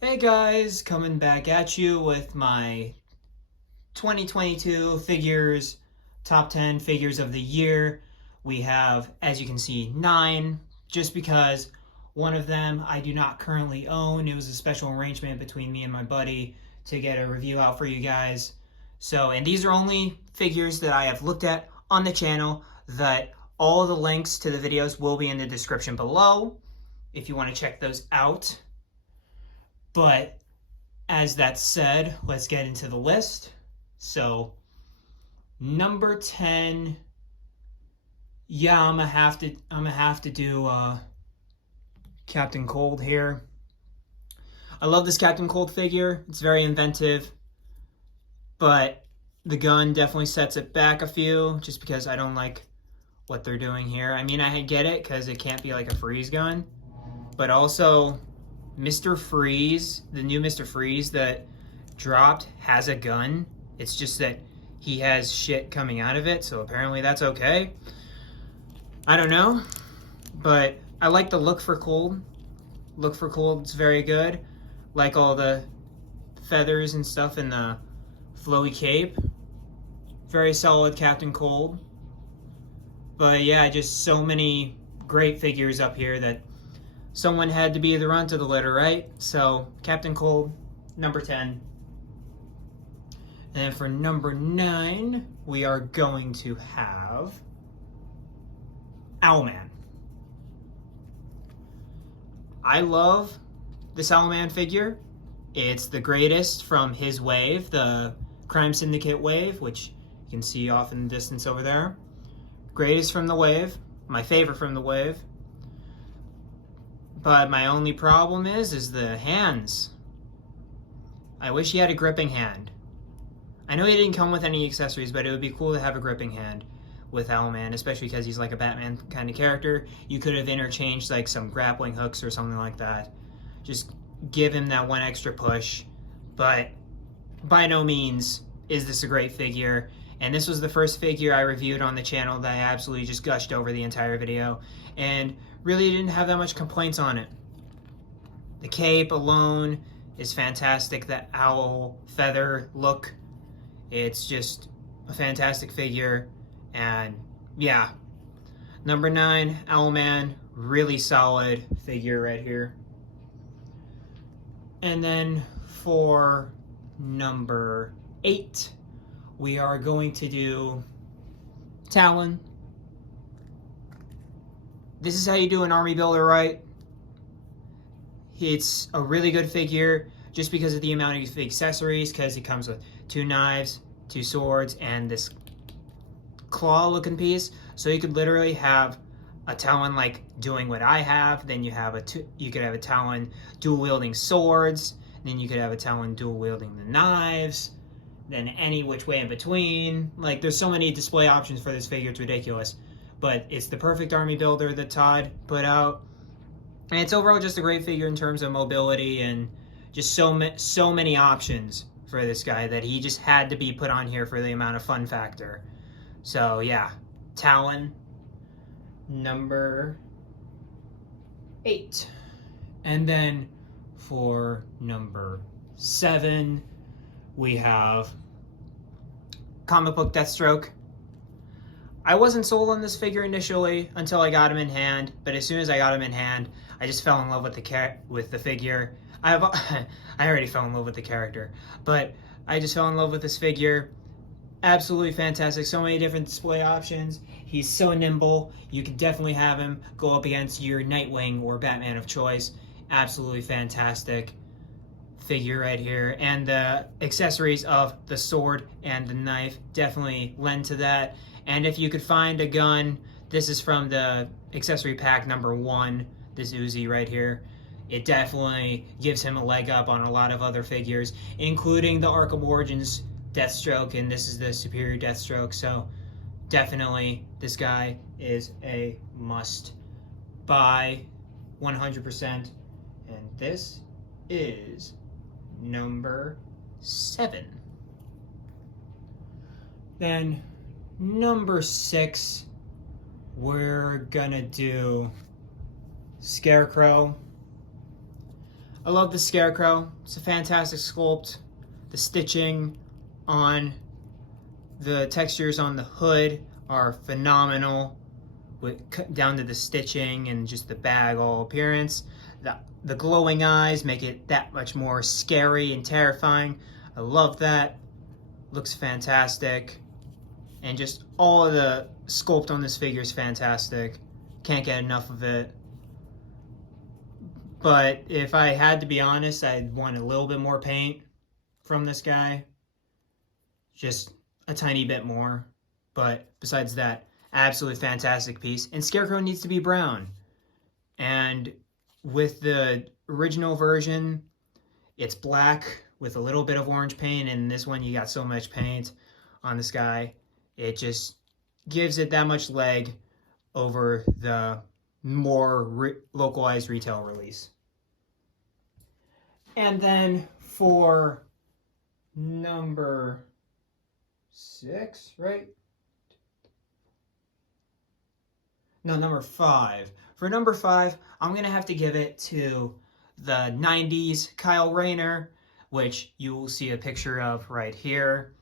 Hey guys, coming back at you with my 2022 figures, top 10 figures of the year. We have, as you can see, 9, just because one of them I do not currently own. It was a special arrangement between me and my buddy to get a review out for you guys. And these are only figures that I have looked at on the channel, that all the links to the videos will be in the description below if you want to check those out. But as that said, let's get into the list. So, number 10, yeah, I'm gonna have to do Captain Cold here. I love this Captain Cold figure. It's very inventive, but the gun definitely sets it back a few, just because I don't like what they're doing here. I mean, I get it because it can't be like a freeze gun, but also Mr. Freeze, the new Mr. Freeze that dropped, has a gun. It's just that he has shit coming out of it, so apparently that's okay. I don't know, but I like the look for Cold. Look for Cold's very good. Like all the feathers and stuff in the flowy cape. Very solid Captain Cold. But yeah, just so many great figures up here that someone had to be the runt of the litter, right? So, Captain Cold, number 10. And then for number 9, we are going to have Owlman. I love this Owlman figure. It's the greatest from his wave, the Crime Syndicate wave, which you can see off in the distance over there. Greatest from the wave, my favorite from the wave. But my only problem is the hands. I wish he had a gripping hand. I know he didn't come with any accessories, but it would be cool to have a gripping hand with Owlman, especially because he's like a Batman kind of character. You could have interchanged like some grappling hooks or something like that. Just give him that one extra push. But by no means is this a great figure. And this was the first figure I reviewed on the channel that I absolutely just gushed over the entire video. And really didn't have that much complaints on it. The cape alone is fantastic. That owl feather look, it's just a fantastic figure. And yeah, number 9, Owlman, really solid figure right here. And then for number 8, we are going to do Talon. This is how you do an army builder right. It's a really good figure just because of the amount of accessories, because it comes with 2 knives, 2 swords, and this claw looking piece. So you could literally have a Talon like doing what I have, then you could have a Talon dual wielding swords, then you could have a Talon dual wielding the knives, then any which way in between. Like, there's so many display options for this figure, it's ridiculous. But it's the perfect army builder that Todd put out. And it's overall just a great figure in terms of mobility and just so many options for this guy that he just had to be put on here for the amount of fun factor. So yeah, Talon, number 8. And then for number 7, we have comic book Deathstroke. I wasn't sold on this figure initially until I got him in hand, but as soon as I got him in hand, I just fell in love with the figure. I already fell in love with the character, but I just fell in love with this figure. Absolutely fantastic. So many different display options. He's so nimble. You could definitely have him go up against your Nightwing or Batman of choice. Absolutely fantastic figure right here. And the accessories of the sword and the knife definitely lend to that. And if you could find a gun, this is from the accessory pack number 1, this Uzi right here. It definitely gives him a leg up on a lot of other figures, including the Arkham Origins Deathstroke, and this is the superior Deathstroke. So definitely this guy is a must buy 100%. And this is number 7. Then number 6, we're gonna do Scarecrow. I love the Scarecrow. It's a fantastic sculpt. The stitching on the textures on the hood are phenomenal, down to the stitching and just the bag all appearance. The glowing eyes make it that much more scary and terrifying. I love that. Looks fantastic. And just all of the sculpt on this figure is fantastic. Can't get enough of it. But if I had to be honest, I'd want a little bit more paint from this guy. Just a tiny bit more. But besides that, absolutely fantastic piece. And Scarecrow needs to be brown. And with the original version, it's black with a little bit of orange paint. And this one, you got so much paint on this guy. It just gives it that much leg over the more localized retail release. And then for number 6, right? No, number 5. For number 5, I'm going to have to give it to the 90s Kyle Rayner, which you will see a picture of right here.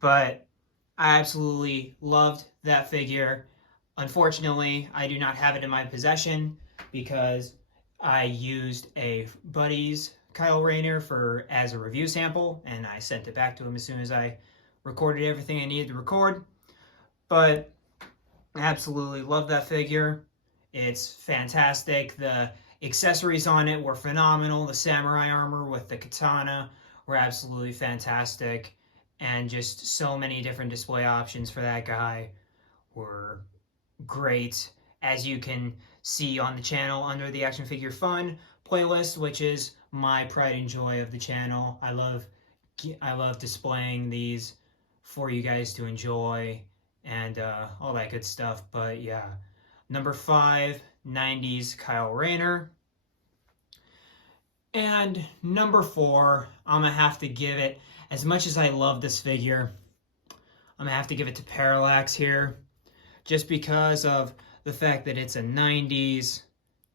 But I absolutely loved that figure. Unfortunately, I do not have it in my possession because I used a buddy's Kyle Rayner as a review sample, and I sent it back to him as soon as I recorded everything I needed to record. But I absolutely love that figure. It's fantastic. The accessories on it were phenomenal. The samurai armor with the katana were absolutely fantastic. And just so many different display options for that guy were great. As you can see on the channel under the Action Figure Fun playlist, which is my pride and joy of the channel. I love displaying these for you guys to enjoy and all that good stuff. But yeah, number 5, 90s Kyle Rayner. And number 4, I'm gonna have to give it, as much as I love this figure, I'm gonna have to give it to Parallax here, just because of the fact that it's a 90s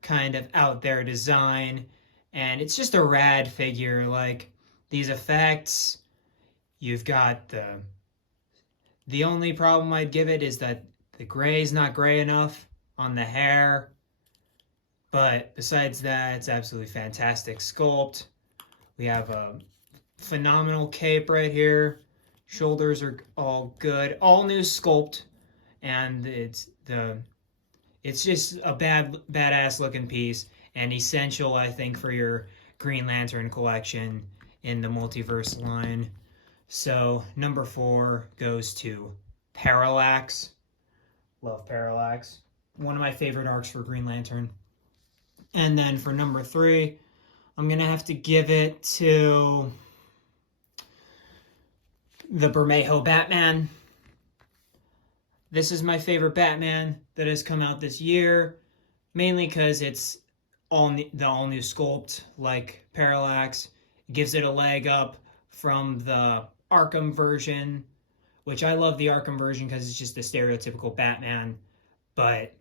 kind of out there design, and it's just a rad figure. Like, these effects, you've got the only problem I'd give it is that the gray is not gray enough on the hair, but besides that, it's absolutely fantastic sculpt. We have a phenomenal cape right here. Shoulders are all good, all new sculpt, and it's just a badass looking piece and essential, I think, for your Green Lantern collection in the Multiverse line. So number 4 goes to Parallax. Love Parallax. One of my favorite arcs for Green Lantern. And then for number 3, I'm going to have to give it to the Bermejo Batman. This is my favorite Batman that has come out this year, mainly because it's the all-new sculpt like Parallax. It gives it a leg up from the Arkham version, which I love the Arkham version because it's just a stereotypical Batman. But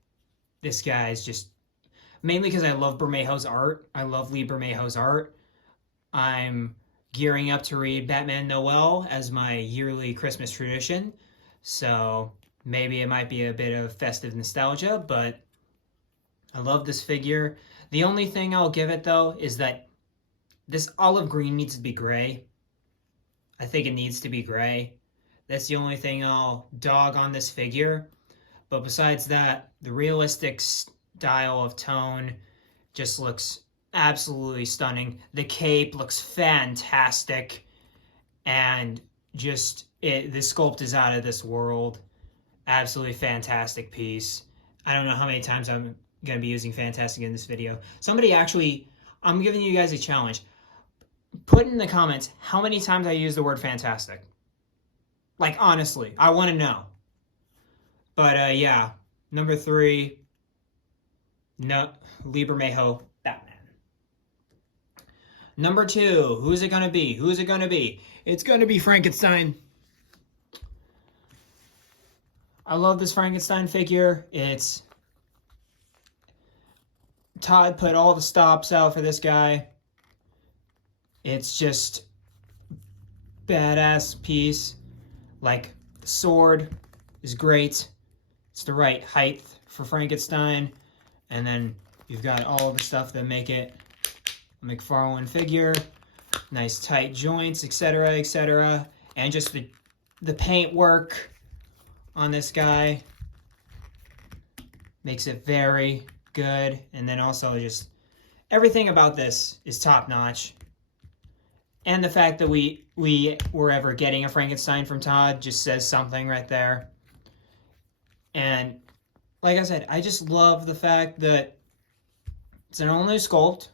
this guy is just, mainly because I love Bermejo's art. I love Lee Bermejo's art. I'm gearing up to read Batman Noel as my yearly Christmas tradition. So maybe it might be a bit of festive nostalgia, but I love this figure. The only thing I'll give it, though, is that this olive green needs to be gray. I think it needs to be gray. That's the only thing I'll dog on this figure. But besides that, the realistic style of tone just looks absolutely stunning. The cape looks fantastic. And just, the sculpt is out of this world. Absolutely fantastic piece. I don't know how many times I'm going to be using fantastic in this video. Somebody actually, I'm giving you guys a challenge. Put in the comments how many times I use the word fantastic. Like, honestly, I want to know. But yeah, number 3, no, Lee Bermejo, Batman. Number 2, who's it going to be? Who's it going to be? It's going to be Frankenstein. I love this Frankenstein figure. Todd put all the stops out for this guy. It's just badass piece. Like, the sword is great. It's the right height for Frankenstein. And then you've got all the stuff that make it a McFarlane figure. Nice tight joints, etc., etc. And just the paint work on this guy makes it very good. And then also just everything about this is top notch. And the fact that we were ever getting a Frankenstein from Todd just says something right there. And like I said, I just love the fact that it's an all-new sculpt.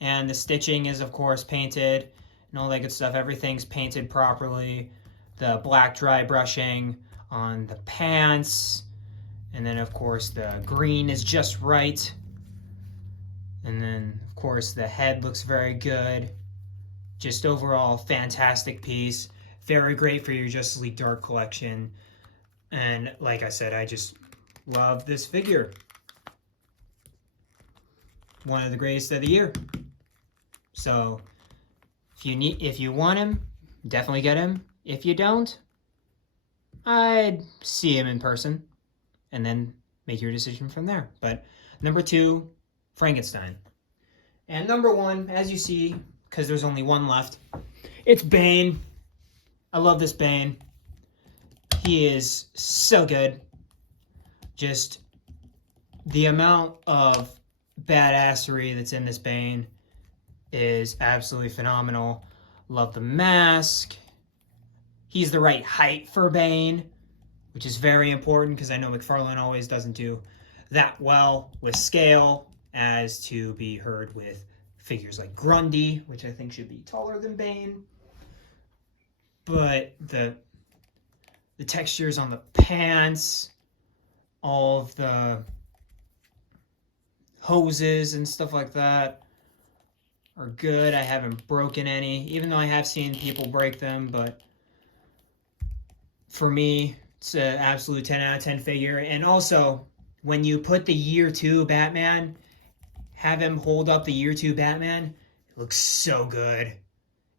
And the stitching is, of course, painted and all that good stuff. Everything's painted properly. The black dry brushing on the pants. And then, of course, the green is just right. And then, of course, the head looks very good. Just overall, fantastic piece. Very great for your Justice League Dark collection. And like I said, I just love this figure. One of the greatest of the year. So, if you want him, definitely get him. If you don't, I'd see him in person and then make your decision from there. But number 2, Frankenstein. And number 1, as you see, because there's only one left, it's Bane. I love this Bane. He is so good. Just the amount of badassery that's in this Bane is absolutely phenomenal. Love the mask. He's the right height for Bane, which is very important because I know McFarlane always doesn't do that well with scale, as to be heard with figures like Grundy, which I think should be taller than Bane. But the textures on the pants, all of the hoses and stuff like that are good. I haven't broken any, even though I have seen people break them, but for me, it's an absolute 10 out of 10 figure. And also, when you put the Year 2 Batman, have him hold up the Year 2 Batman, it looks so good.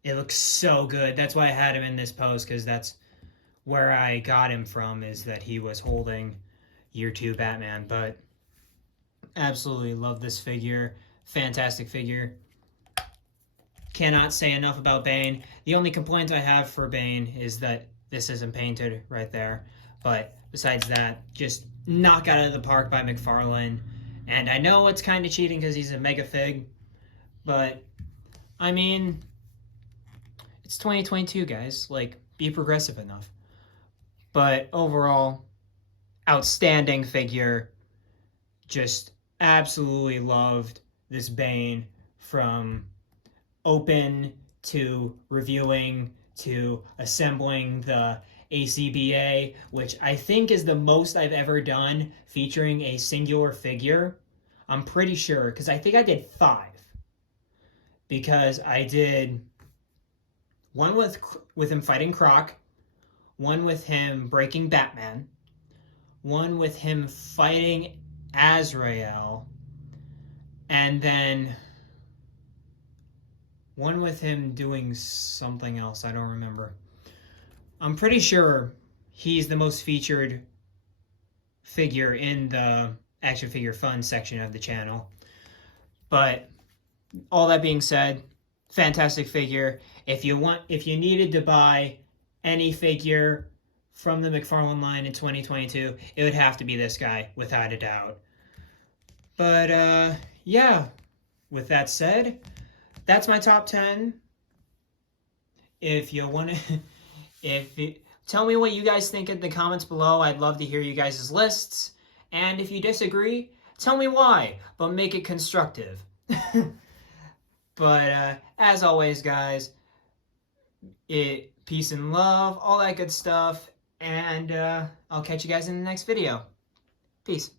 It looks so good. That's why I had him in this pose, because that's where I got him from, is that he was holding Year 2 Batman. But absolutely love this figure. Fantastic figure. Cannot say enough about Bane. The only complaint I have for Bane is that this isn't painted right there. But besides that, just knock out of the park by McFarlane. And I know it's kind of cheating because he's a mega fig, but I mean, it's 2022, guys. Like, be progressive enough. But overall, outstanding figure. Just absolutely loved this Bane, from open to reviewing to assembling the ACBA, which I think is the most I've ever done featuring a singular figure. I'm pretty sure, because I think I did 5. Because I did one with him fighting Croc, one with him breaking Batman, one with him fighting Azrael, and then one with him doing something else. I don't remember. I'm pretty sure he's the most featured figure in the action figure fun section of the channel. But all that being said, fantastic figure. If you needed to buy any figure from the McFarlane line in 2022, it would have to be this guy, without a doubt. But yeah, with that said, that's my top 10. If you want to, tell me what you guys think in the comments below. I'd love to hear you guys' lists. And if you disagree, tell me why, but make it constructive. But as always, guys, peace and love, all that good stuff. And I'll catch you guys in the next video. Peace.